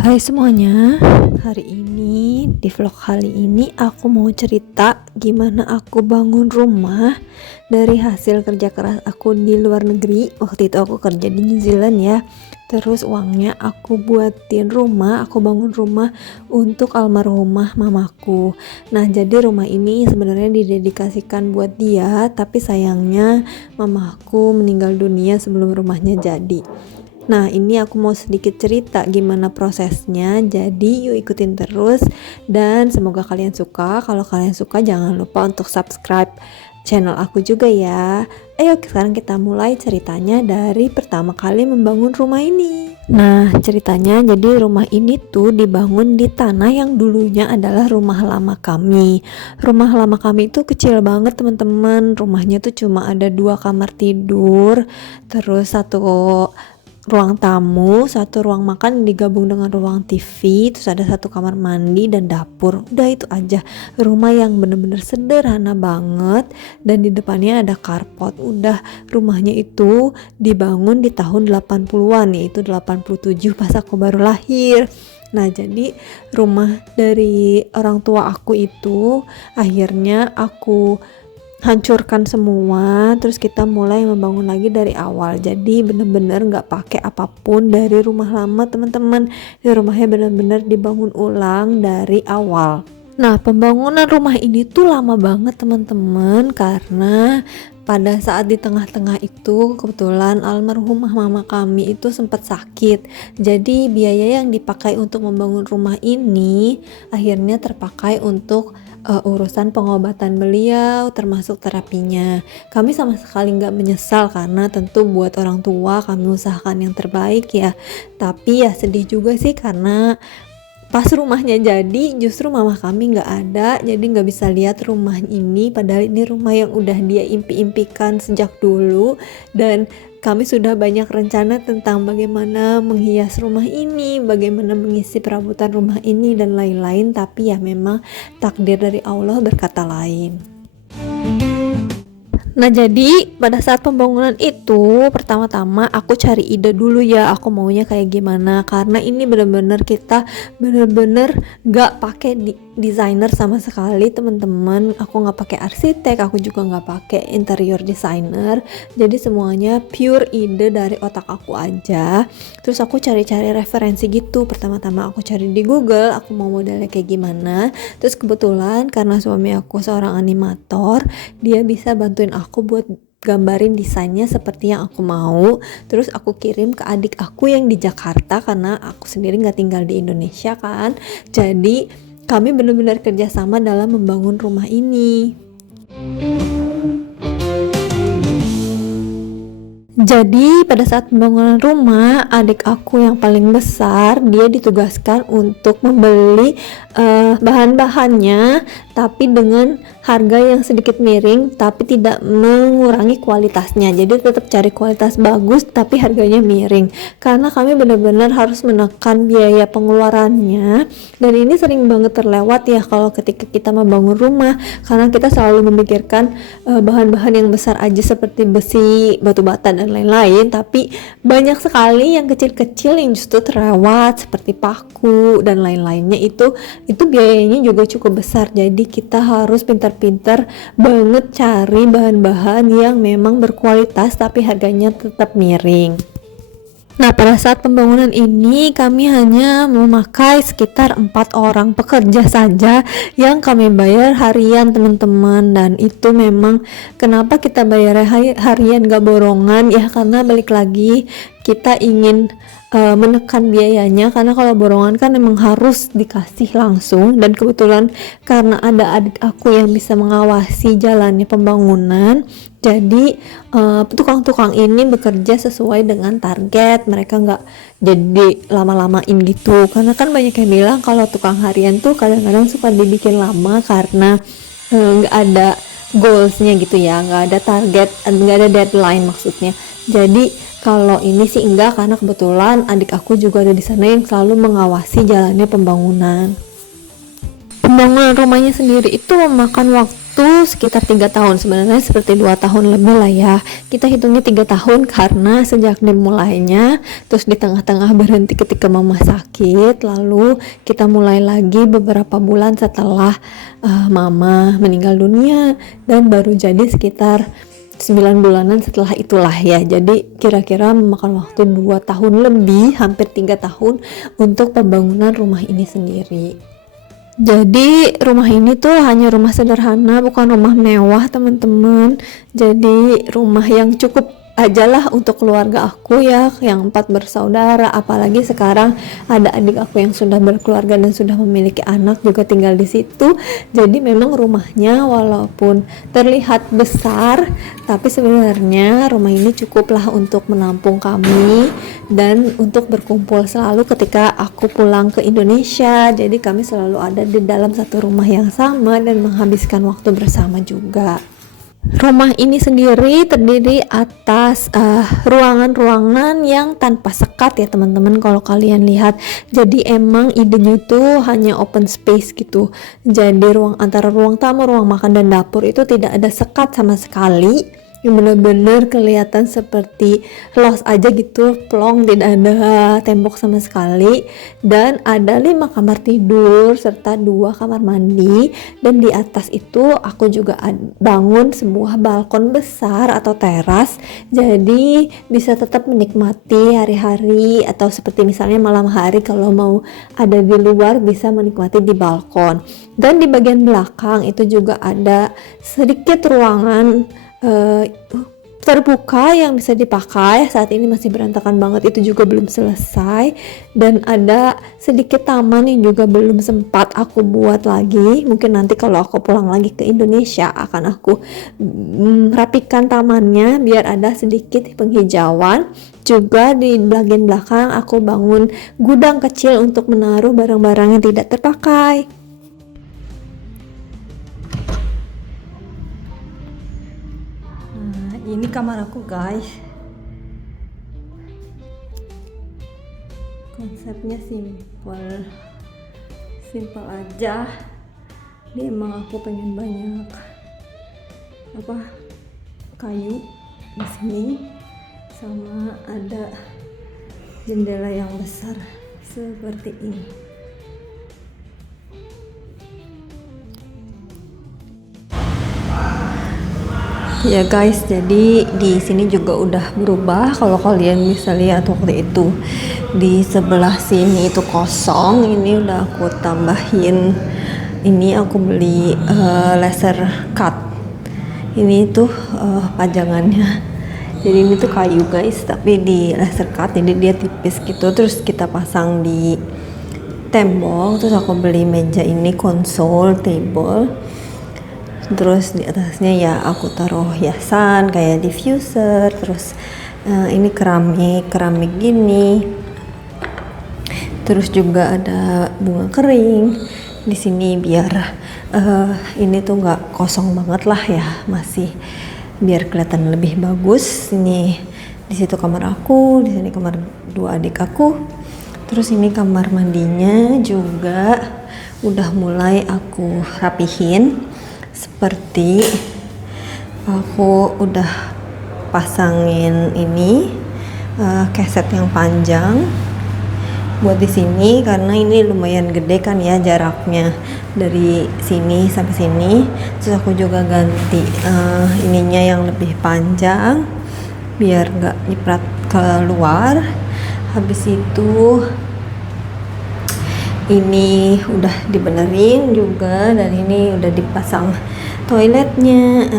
Hai semuanya, hari ini di vlog kali ini aku mau cerita gimana aku bangun rumah dari hasil kerja keras aku di luar negeri. Waktu itu aku kerja di New Zealand ya. Terus uangnya aku buatin rumah, aku bangun rumah untuk almarhumah mamaku. Nah, jadi rumah ini sebenarnya didedikasikan buat dia, tapi sayangnya mamaku meninggal dunia sebelum rumahnya jadi. Nah, ini aku mau sedikit cerita gimana prosesnya. Jadi yuk ikutin terus dan semoga kalian suka. Kalau kalian suka jangan lupa untuk subscribe channel aku juga ya. Ayo sekarang kita mulai ceritanya dari pertama kali membangun rumah ini. Nah, ceritanya jadi rumah ini tuh dibangun di tanah yang dulunya adalah rumah lama kami. Rumah lama kami itu kecil banget teman-teman. Rumahnya tuh cuma ada 2 kamar tidur, terus satu ruang tamu, satu ruang makan digabung dengan ruang TV, terus ada satu kamar mandi dan dapur. Udah itu aja. Rumah yang bener-bener sederhana banget dan di depannya ada carport. Udah, rumahnya itu dibangun di tahun 80-an, yaitu 87 pas aku baru lahir. Nah, jadi rumah dari orang tua aku itu akhirnya aku hancurkan semua, terus kita mulai membangun lagi dari awal. Jadi bener-bener gak pakai apapun dari rumah lama teman-teman. Di rumahnya bener-bener dibangun ulang dari awal. Nah, pembangunan rumah ini tuh lama banget teman-teman, karena pada saat di tengah-tengah itu kebetulan almarhumah mama kami itu sempat sakit. Jadi biaya yang dipakai untuk membangun rumah ini akhirnya terpakai untuk urusan pengobatan beliau termasuk terapinya. Kami sama sekali nggak menyesal karena tentu buat orang tua kami usahakan yang terbaik ya. Tapi ya sedih juga sih karena pas rumahnya jadi justru mama kami nggak ada, jadi nggak bisa lihat rumah ini, padahal ini rumah yang udah dia impi-impikan sejak dulu. Dan kami sudah banyak rencana tentang bagaimana menghias rumah ini, bagaimana mengisi perabotan rumah ini dan lain-lain, tapi ya memang takdir dari Allah berkata lain. Nah, jadi pada saat pembangunan itu pertama-tama aku cari ide dulu ya, aku maunya kayak gimana, karena ini bener-bener kita bener-bener gak pakai desainer sama sekali teman-teman. Aku gak pakai arsitek, aku juga gak pakai interior designer, jadi semuanya pure ide dari otak aku aja. Terus aku cari-cari referensi gitu. Pertama-tama aku cari di Google aku mau modelnya kayak gimana. Terus kebetulan karena suami aku seorang animator, dia bisa bantuin aku buat gambarin desainnya seperti yang aku mau. Terus aku kirim ke adik aku yang di Jakarta karena aku sendiri nggak tinggal di Indonesia kan. Jadi kami benar-benar kerjasama dalam membangun rumah ini. Jadi pada saat pembangunan rumah, adik aku yang paling besar dia ditugaskan untuk membeli bahan-bahannya, tapi dengan harga yang sedikit miring, tapi tidak mengurangi kualitasnya. Jadi tetap cari kualitas bagus, tapi harganya miring. Karena kami benar-benar harus menekan biaya pengeluarannya, dan ini sering banget terlewat ya kalau ketika kita membangun rumah, karena kita selalu memikirkan bahan-bahan yang besar aja seperti besi, batu bata dan lain-lain, tapi banyak sekali yang kecil-kecil yang justru terlewat seperti paku dan lain-lainnya. Itu biayanya juga cukup besar. Jadi kita harus pintar-pintar banget cari bahan-bahan yang memang berkualitas tapi harganya tetap miring. Nah, pada saat pembangunan ini kami hanya memakai sekitar 4 orang pekerja saja yang kami bayar harian teman-teman. Dan itu memang kenapa kita bayar harian gak borongan ya, karena balik lagi kita ingin menekan biayanya, karena kalau borongan kan memang harus dikasih langsung. Dan kebetulan karena ada adik aku yang bisa mengawasi jalannya pembangunan, jadi tukang-tukang ini bekerja sesuai dengan target. Mereka nggak jadi lama-lamain gitu, karena kan banyak yang bilang kalau tukang harian tuh kadang-kadang suka dibikin lama karena nggak ada goalsnya gitu ya, nggak ada target, nggak ada deadline maksudnya. Jadi kalau ini sih enggak, karena kebetulan adik aku juga ada di sana yang selalu mengawasi jalannya pembangunan. Pembangunan rumahnya sendiri itu memakan waktu itu sekitar 3 tahun, sebenarnya seperti 2 tahun lebih lah ya. Kita hitungnya 3 tahun karena sejak dimulainya, terus di tengah-tengah berhenti ketika mama sakit, lalu kita mulai lagi beberapa bulan setelah mama meninggal dunia, dan baru jadi sekitar 9 bulanan setelah itulah ya. Jadi kira-kira memakan waktu 2 tahun lebih, hampir 3 tahun untuk pembangunan rumah ini sendiri. Jadi rumah ini tuh hanya rumah sederhana, bukan rumah mewah teman-teman. Jadi rumah yang cukup aja lah untuk keluarga aku ya, yang 4 bersaudara. Apalagi sekarang ada adik aku yang sudah berkeluarga dan sudah memiliki anak juga tinggal di situ. Jadi memang rumahnya walaupun terlihat besar, tapi sebenarnya rumah ini cukuplah untuk menampung kami dan untuk berkumpul selalu ketika aku pulang ke Indonesia. Jadi kami selalu ada di dalam satu rumah yang sama dan menghabiskan waktu bersama juga. Rumah ini sendiri terdiri atas ruangan-ruangan yang tanpa sekat ya teman-teman, kalau kalian lihat. Jadi emang idenya tuh hanya open space gitu. Jadi antara ruang tamu, ruang makan dan dapur itu tidak ada sekat sama sekali. Yang benar-benar kelihatan seperti los aja gitu, plong, tidak ada tembok sama sekali. Dan ada 5 kamar tidur serta 2 kamar mandi, dan di atas itu aku juga bangun sebuah balkon besar atau teras, jadi bisa tetap menikmati hari-hari, atau seperti misalnya malam hari kalau mau ada di luar bisa menikmati di balkon. Dan di bagian belakang itu juga ada sedikit ruangan terbuka yang bisa dipakai. Saat ini masih berantakan banget, itu juga belum selesai. Dan ada sedikit taman yang juga belum sempat aku buat lagi. Mungkin nanti kalau aku pulang lagi ke Indonesia akan aku rapikan tamannya biar ada sedikit penghijauan. Juga di bagian belakang aku bangun gudang kecil untuk menaruh barang-barang yang tidak terpakai. Ini kamar aku guys, konsepnya simple aja. Dia emang aku pengen banyak kayu di sini, sama ada jendela yang besar seperti ini. Ya guys, jadi di sini juga udah berubah. Kalau kalian bisa lihat waktu itu di sebelah sini itu kosong, ini udah aku tambahin. Ini aku beli laser cut. Ini tuh pajangannya. Jadi ini tuh kayu guys, tapi di laser cut, jadi dia tipis gitu. Terus kita pasang di tembok. Terus aku beli meja ini, konsol table. Terus di atasnya ya aku taruh hiasan kayak diffuser. Terus ini keramik gini. Terus juga ada bunga kering di sini biar ini tuh nggak kosong banget lah ya, masih biar kelihatan lebih bagus. Ini di situ kamar aku, di sini kamar 2 adik aku. Terus ini kamar mandinya juga udah mulai aku rapihin. Seperti aku udah pasangin ini keset yang panjang buat di sini, karena ini lumayan gede kan ya jaraknya dari sini sampai sini. Terus aku juga ganti ininya yang lebih panjang biar nggak nyiprat keluar. Habis itu ini udah dibenerin juga, dan ini udah dipasang toiletnya,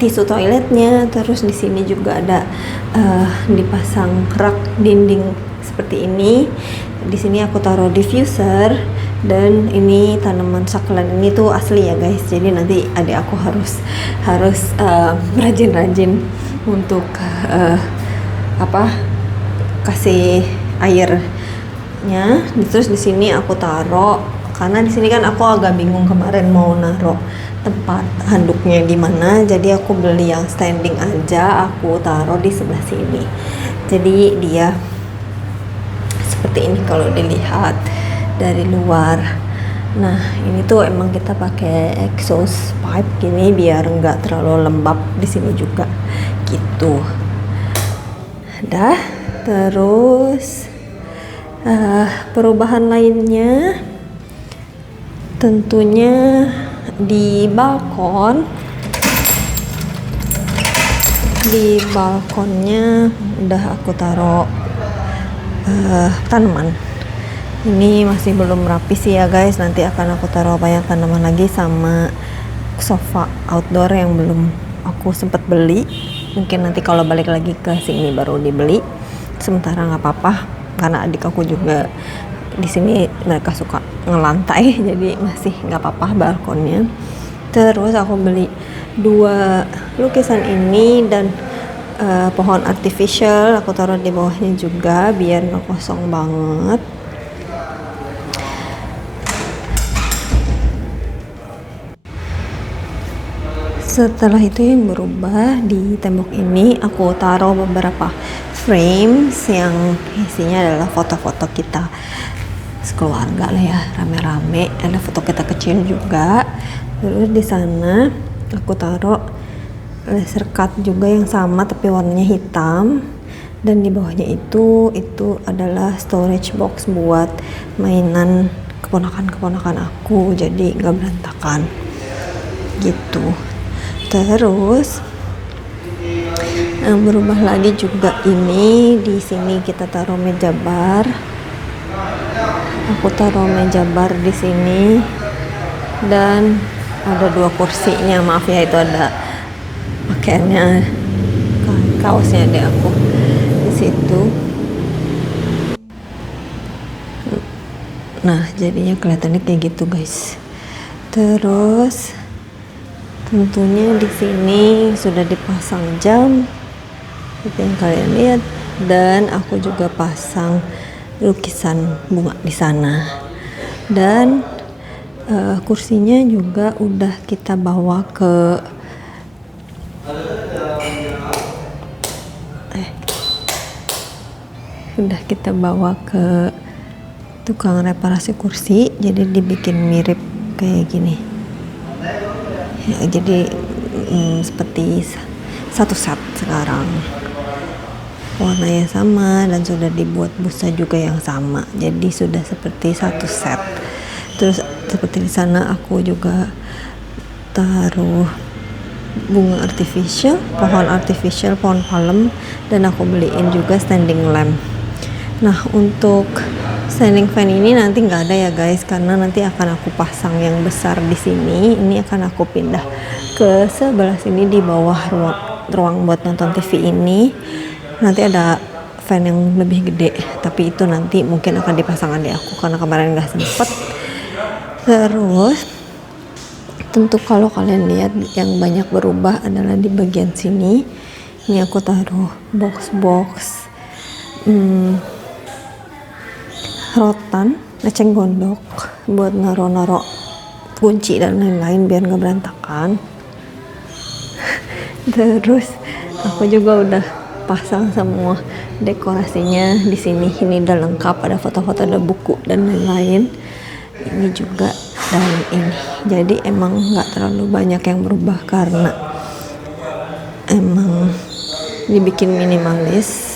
tisu toiletnya. Terus di sini juga ada dipasang rak dinding seperti ini. Di sini aku taruh diffuser, dan ini tanaman succulent ini tuh asli ya guys. Jadi nanti adik aku harus rajin-rajin untuk kasih airnya. Terus di sini aku taruh, karena di sini kan aku agak bingung kemarin mau naruh tempat handuknya di mana. Jadi aku beli yang standing aja, aku taruh di sebelah sini. Jadi dia seperti ini kalau dilihat dari luar. Nah ini tuh emang kita pakai exhaust pipe gini biar nggak terlalu lembab di sini juga gitu. Dah, terus perubahan lainnya tentunya di balkonnya udah aku taruh tanaman. Ini masih belum rapi sih ya guys, nanti akan aku taruh banyak tanaman lagi sama sofa outdoor yang belum aku sempat beli. Mungkin nanti kalau balik lagi ke sini baru dibeli. Sementara nggak apa-apa karena adik aku juga di sini mereka suka ngelantai jadi masih nggak apa-apa balkonnya. Terus aku beli 2 lukisan ini dan pohon artificial aku taruh di bawahnya juga biar nggak kosong banget. Setelah itu yang berubah di tembok ini aku taruh beberapa frames yang isinya adalah foto-foto kita sekeluarga lah ya, rame-rame. Ada foto kita kecil juga. Terus di sana aku taruh laser cut juga yang sama tapi warnanya hitam, dan di bawahnya itu adalah storage box buat mainan keponakan aku jadi nggak berantakan gitu. Terus yang berubah lagi juga ini, di sini kita taruh meja bar. Aku taruh meja bar di sini dan ada 2 kursinya. Maaf ya, itu ada pakaiannya, kaosnya ada aku di situ. Nah, jadinya kelihatannya kayak gitu, guys. Terus tentunya di sini sudah dipasang jam seperti yang kalian lihat, dan aku juga pasang lukisan bunga di sana, dan kursinya juga udah kita bawa ke tukang reparasi kursi, jadi dibikin mirip kayak gini ya, jadi seperti satu set sekarang, warnanya sama dan sudah dibuat busa juga yang sama, jadi sudah seperti satu set. Terus seperti di sana aku juga taruh bunga artificial, pohon palem, dan aku beliin juga standing lamp. Nah, untuk standing fan ini nanti nggak ada ya guys, karena nanti akan aku pasang yang besar di sini. Ini akan aku pindah ke sebelah sini di bawah ruang buat nonton TV ini. Nanti ada fan yang lebih gede, tapi itu nanti mungkin akan dipasang adik aku karena kemarin nggak sempet. Terus tentu kalau kalian lihat yang banyak berubah adalah di bagian sini. Ini aku taruh box rotan, eceng gondok buat naro kunci dan lain-lain biar nggak berantakan. Terus aku juga udah pasang semua dekorasinya di sini. Ini udah lengkap, ada foto-foto, ada buku dan lain-lain. Ini juga dan ini. Jadi emang nggak terlalu banyak yang berubah karena emang dibikin minimalis.